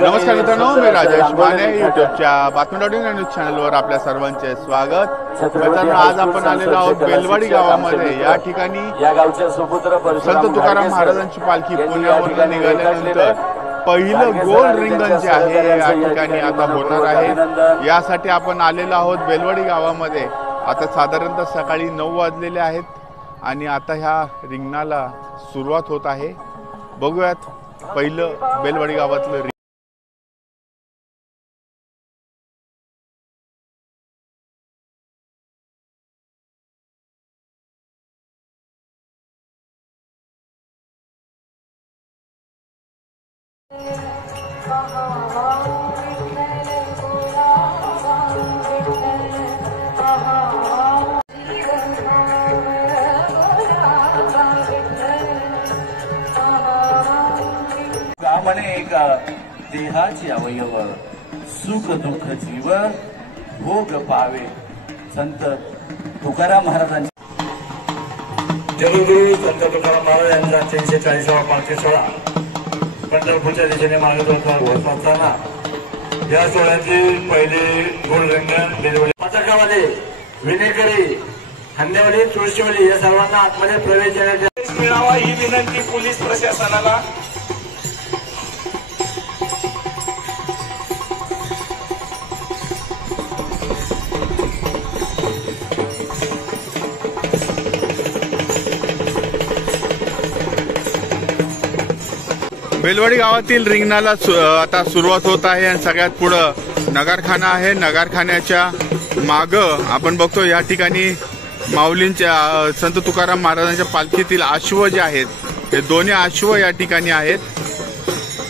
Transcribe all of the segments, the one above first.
नमस्कार मित्रांनो, मी राजेश माने यूट्यूबच्या बातमी.इन न्यूज चॅनलवर आपल्या सर्वांचे स्वागत। मित्रांनो, आज आपण आलेलो आहोत बेलवाडी गावामध्ये। या ठिकाणी संत तुकाराम महाराजांची पालखी पुण्यावरून निघाल्यानंतर पहिलं गोल रिंगण जे आहे या ठिकाणी आता होणार आहे। यासाठी आपण आलेलो आहोत बेलवाडी गावामध्ये। आता साधारणतः सकाळी 9 वाजलेले आहेत आणि आता ह्या रिंगणाला सुरुवात होत आहे। बघूयात पहिलं बेलवाडी गावातलं एक देहाची अवयव सुख दुःख जीव भोग पावे संत तुकाराम महाराजांचे जगद्गुरु संत तुकाराम महाराज यांचा 340वा पालखी सोहळा पंढरपूरच्या दिशेने मार्गदर्शन होत असताना या सोहळ्यातील पहिले गोल रिंगण बेलवाडी पथकावाले विनेकरी हंडेवाली तुळशीवाली या सर्वांना आतमध्ये प्रवेश देण्यात मिळावा ही विनंती पोलीस प्रशासनाला। बेलवाडी गावातील रिंगणाला आता सुरुवात होत आहे आणि सगळ्यात पुढे नगरखाना आहे। नगरखान्याच्या मागं आपण बघतो या ठिकाणी माऊलींच्या संत तुकाराम महाराजांच्या पालखीतील अश्व जे आहेत हे दोन्ही अश्व या ठिकाणी आहेत।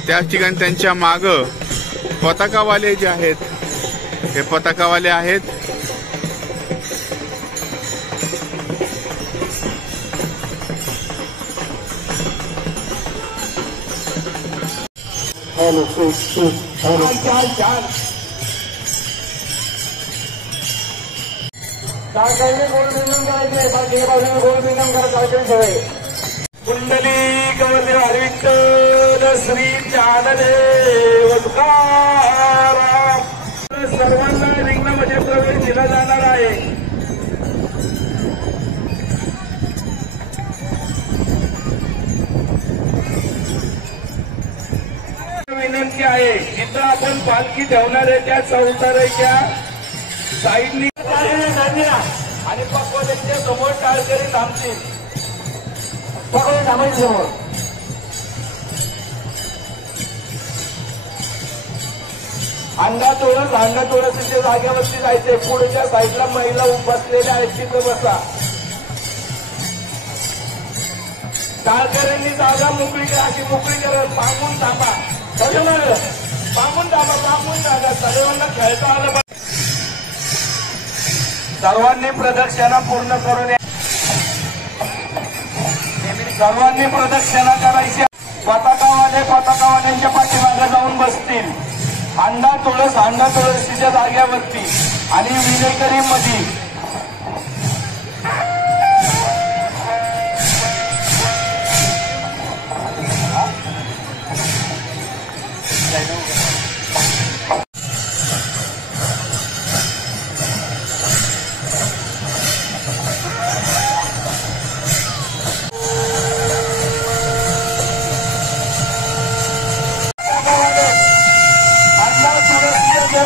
त्याच ठिकाणी त्यांच्या मागं पताकावाले जे आहेत हे पताकावाले आहेत। कुंडली गवदेव हरिविठ्ठल श्री ज्ञानदेव तुकाराम सर्वांना रिंगणामध्ये प्रवेश दिला जाणार आहे। विनंती आहे जिथं आपण पालखी ठेवणार आहे त्या चौताऱ्याच्या साईडनी आणि पक्वतेच्या समोर टाळकरी थांबतील। पकडून थांबायचं समोर अंडा तोडत तिथे जागेवरती जायचंय। पुढच्या साईडला महिला बसलेल्या आहेत तिथं बसा। टाळकऱ्यांनी जागा मोकळी करा, अशी मोकळी करत पांगून थांबा। पांगून जागा सर्वांना खेळता आलं पाहिजे। सर्वांनी प्रदक्षिणा पूर्ण करून सर्वांनी प्रदक्षिणा करायची। पताकावाल्यांच्या पाठीमागे जाऊन बसतील। अंडा तुळस तिच्या जाग्यावरती आणि विनेकरी मध्ये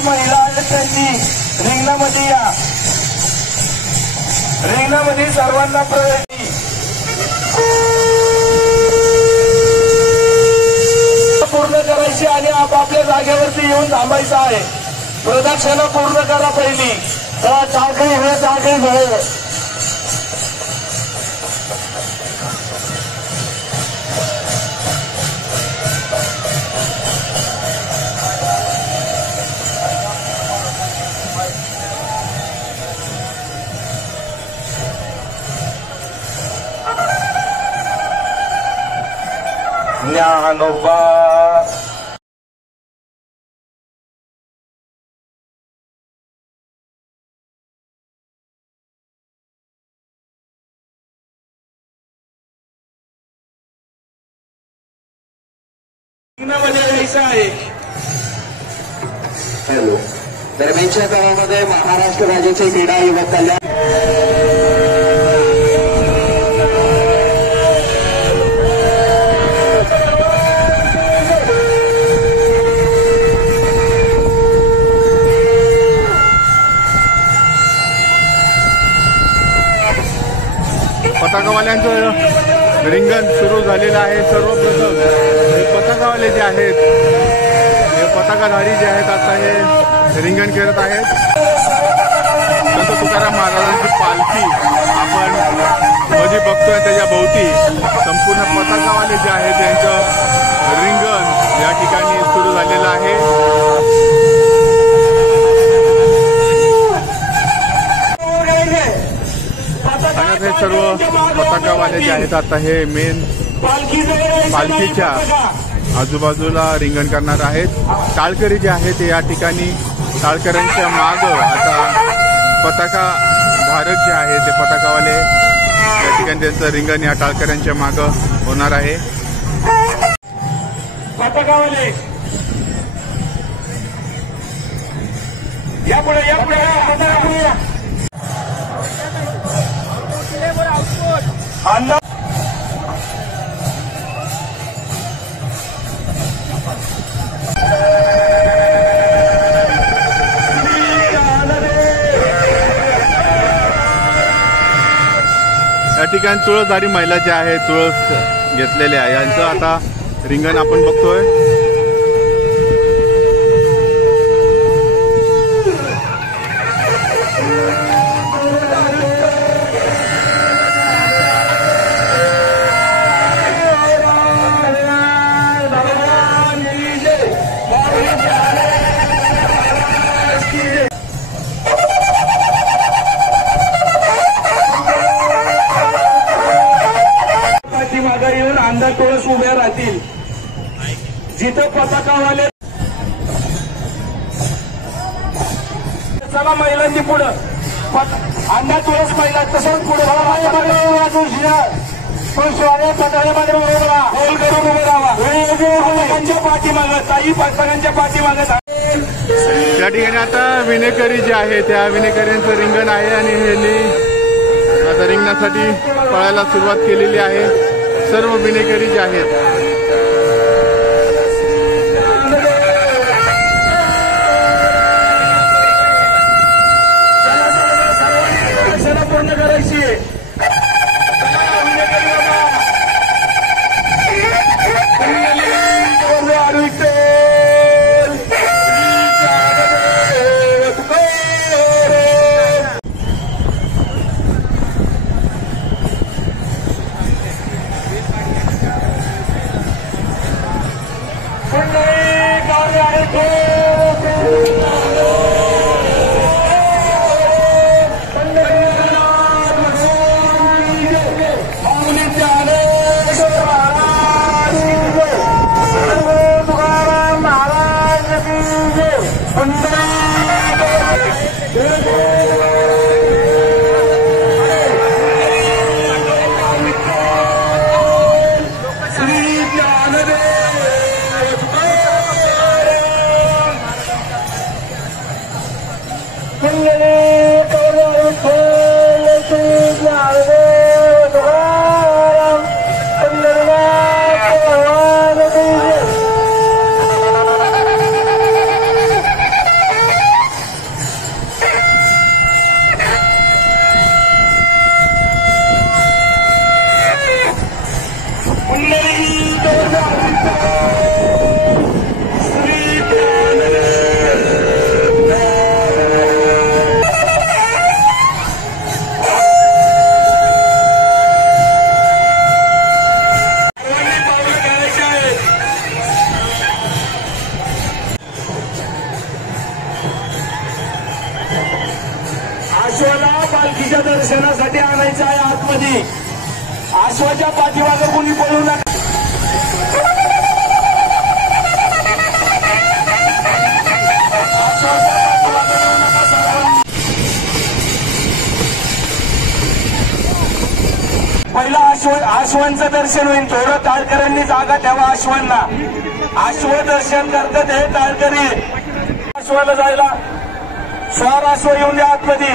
महिला आहेत त्यांनी रिंगणामध्ये या। रिंगणामध्ये सर्वांना प्रवेश पूर्ण करायची आणि आपापल्या जागेवरती येऊन थांबायचं आहे। प्रदक्षिणा पूर्ण करा पहिली। चाकरी मिळेल ज्ञानोबा लग्नामध्ये जायचं आहे. दरम्यानच्या काळामध्ये महाराष्ट्र राज्याचे क्रीडा युवक कल्याण पताकावाल्यांचं रिंगण सुरू झालेलं आहे. सर्वप्रथम हे पताकावाले जे आहेत, हे पताकाधारी जे आहेत, आता हे रिंगण करत आहेत. संत तुकाराम महाराजांची पालखी आपण मध्ये बघतोय, त्याच्या भोवती संपूर्ण पताकावाले जे आहेत त्यांचं रिंगण या ठिकाणी सुरू झालेलं आहे. आणि हे सर्व पताकावाले जे आहेत आता हे मेन पालखीच्या आजूबाजूला रिंगण करणार आहेत. टाळकरी जे आहेत ते या ठिकाणी टाळकऱ्यांच्या मागं आता पताका धारक जे आहे ते पताकावाले या ठिकाणी त्यांचं रिंगण या टाळकऱ्यांच्या मागं होणार आहे. पताकावाले यापुढे या ठिकाणी तुळसधारी महिला ज्या आहेत, तुळस घेतलेल्या आहे, यांचं आता रिंगण आपण बघतोय. येऊन अंधा तुळस उभ्या राहतील. जिथं पताकावाले चला महिलांनी पुढं अंधा तुळस महिला तसंच पुढे गोल करून उभे राहा. पाठीमागं ताई पताकांच्या पाठीमागं. त्या ठिकाणी आता विनेकरी जे आहे त्या विनेकऱ्यांचं रिंगण आहे आणि ह्यांनी आता रिंगणासाठी पळायला सुरुवात केलेली आहे. सर्व विनेकरी जे आहेत पूर्ण करायची. अश्वाला पालखीच्या दर्शनासाठी आणायचं आहे आतमध्ये. अश्वाच्या पाठीमागे कोणी पळू नका. पहिला अश्वांचं दर्शन होईल. थोडं टाळकऱ्यांनी जागा ठेवा अश्वांना. अश्व दर्शन करतात हे टाळकरी. अश्वाला जायला 4 अश्व येऊन द्या आतमध्ये.